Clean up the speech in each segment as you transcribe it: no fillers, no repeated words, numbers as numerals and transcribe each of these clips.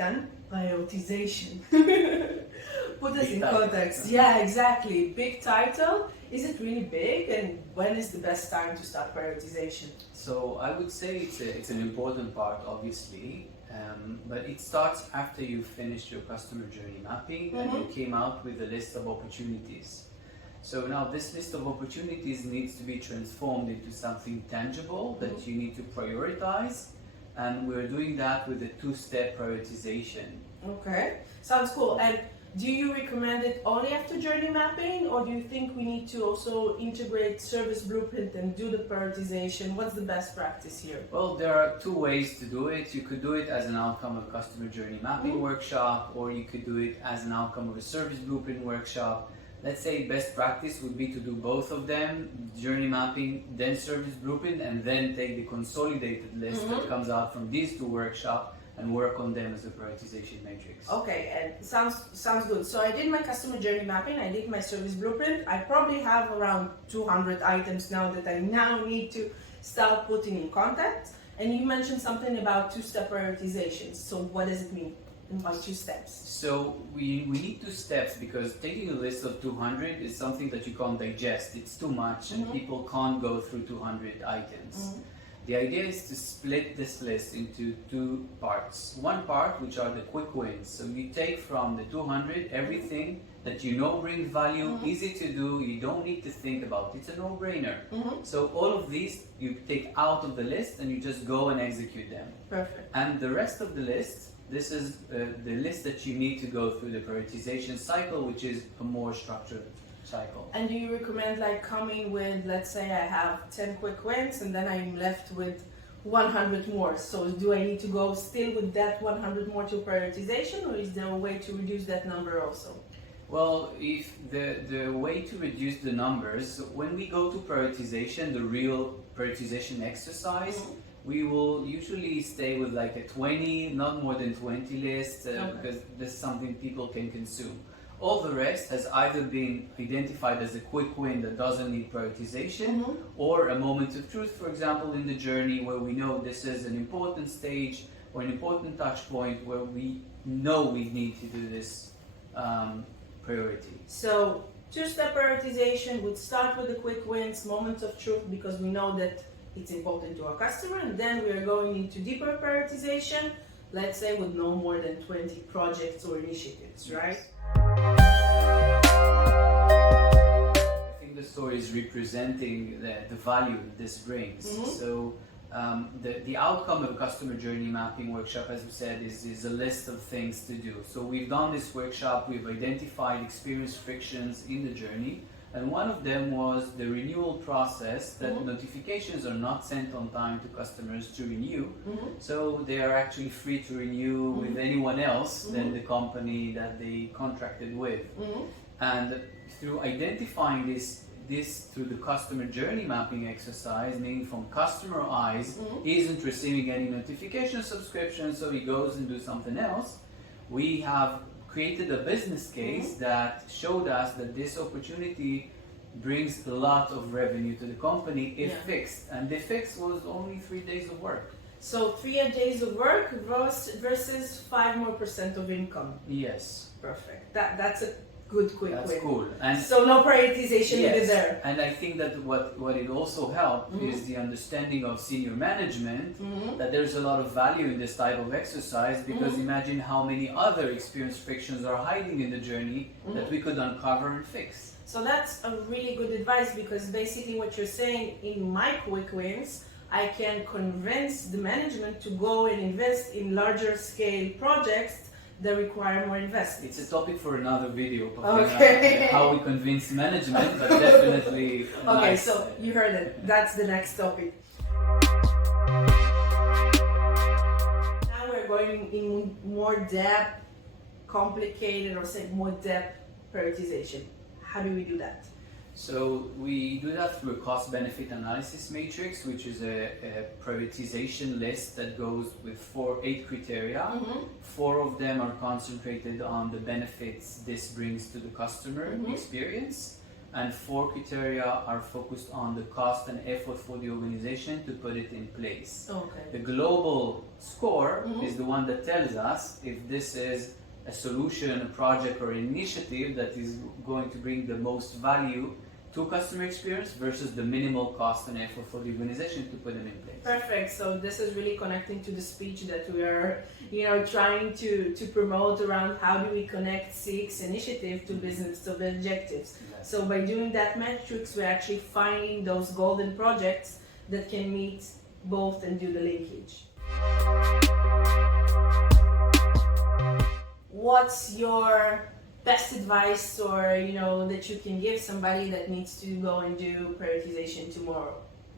Eytan, prioritization. Put us Big in title. context. Yeah, exactly. Big title. Is it really big? And when is the best time to start prioritization? So I would say it's an important part, obviously, but it starts after you've finished your customer journey mapping and you came out with a list of opportunities. So now this list of opportunities needs to be transformed into something tangible that you need to prioritize, and we're doing that with a two-step prioritization. Okay, sounds cool. And do you recommend it only after journey mapping, or do you think we need to also integrate service blueprint and do the prioritization? What's the best practice here? Well, there are two ways to do it. You could do it as an outcome of a customer journey mapping workshop, or you could do it as an outcome of a service blueprint workshop. Let's say best practice would be to do both of them, journey mapping, then service blueprint, and then take the consolidated list that comes out from these two workshops and work on them as a prioritization matrix. Okay, and sounds good. So I did my customer journey mapping, I did my service blueprint. I probably have around 200 items now that I now need to start putting in context. And you mentioned something about two-step prioritizations. So what does it mean by two steps? So we need two steps, because taking a list of 200 is something that you can't digest. It's too much and people can't go through 200 items. The idea is to split this list into two parts. One part, which are the quick wins. So you take from the 200 everything that you know brings value, easy to do, you don't need to think about. It's a no-brainer. So all of these you take out of the list and you just go and execute them. Perfect. And the rest of the list, this is the list that you need to go through the prioritization cycle, which is a more structured cycle. And do you recommend like coming with, let's say I have 10 quick wins and then I'm left with 100 more. So do I need to go still with that 100 more to prioritization, or is there a way to reduce that number also? Well, if the way to reduce the numbers, when we go to prioritization, the real prioritization exercise, we will usually stay with like a 20, not more than 20 list, because this is something people can consume. All the rest has either been identified as a quick win that doesn't need prioritization, or a moment of truth, for example, in the journey where we know this is an important stage or an important touch point where we know we need to do this priority. So two-step prioritization would start with the quick wins, moment of truth, because we know that it's important to our customer, and then we are going into deeper prioritization, let's say with no more than 20 projects or initiatives, right? I think the story is representing the value that this brings. So the outcome of a customer journey mapping workshop, as we said, is a list of things to do. So we've done this workshop, we've identified experience frictions in the journey, and one of them was the renewal process, that notifications are not sent on time to customers to renew. So they are actually free to renew with anyone else than the company that they contracted with. And through identifying this through the customer journey mapping exercise, meaning from customer eyes, he isn't receiving any notification subscription, so he goes and do something else. We have created a business case that showed us that this opportunity brings a lot of revenue to the company if fixed, and the fix was only 3 days of work. So 3 days of work versus 5% more of income. Yes. Perfect. That's a good quick win. That's cool. And so no prioritization needed there. And I think that what it also helped is the understanding of senior management that there's a lot of value in this type of exercise, because imagine how many other experience frictions are hiding in the journey that we could uncover and fix. So that's a really good advice, because basically what you're saying, in my quick wins, I can convince the management to go and invest in larger scale projects that require more investment. It's a topic for another video, Okay. how we convince management, but definitely. Okay, so you heard it. That's the next topic. Now we're going in more depth, complicated, or say more depth prioritization. How do we do that? So we do that through a cost-benefit analysis matrix, which is a prioritization list that goes with 8 criteria. 4 of them are concentrated on the benefits this brings to the customer experience. and 4 criteria are focused on the cost and effort for the organization to put it in place. Okay. The global score is the one that tells us if this is a solution, a project, or initiative that is going to bring the most value to customer experience versus the minimal cost and effort for the organization to put them in place. Perfect. So this is really connecting to the speech that we are, trying to promote around how do we connect CX initiative to business to objectives. Exactly. So by doing that metrics, we're actually finding those golden projects that can meet both and do the linkage. What's your best advice or that you can give somebody that needs to go and do prioritization tomorrow?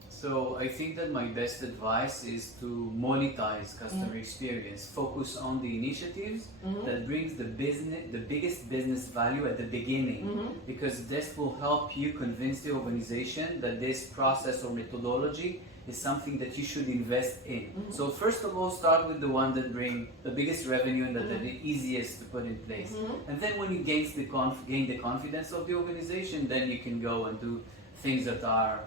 So I think that my best advice is to monetize customer experience. Focus on the initiatives that brings the biggest business value at the beginning, because this will help you convince the organization that this process or methodology is something that you should invest in. So first of all, start with the one that bring the biggest revenue and that are the easiest to put in place. And then when you gain the confidence of the organization, then you can go and do things that are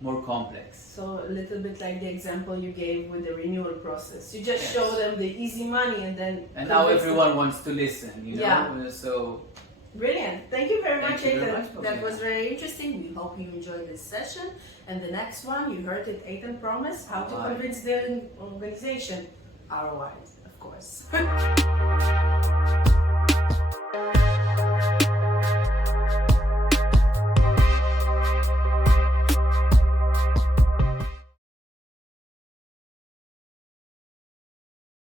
more complex. So a little bit like the example you gave with the renewal process. You just show them the easy money and then... And now everyone wants to listen, Yeah. So... Brilliant. Thank you very much, Thank you very Eytan. much, That Pavlina. was very interesting. We hope you enjoyed this session. And the next one, you heard it, Eytan promised, how to ROI. convince the organization. ROI, of course.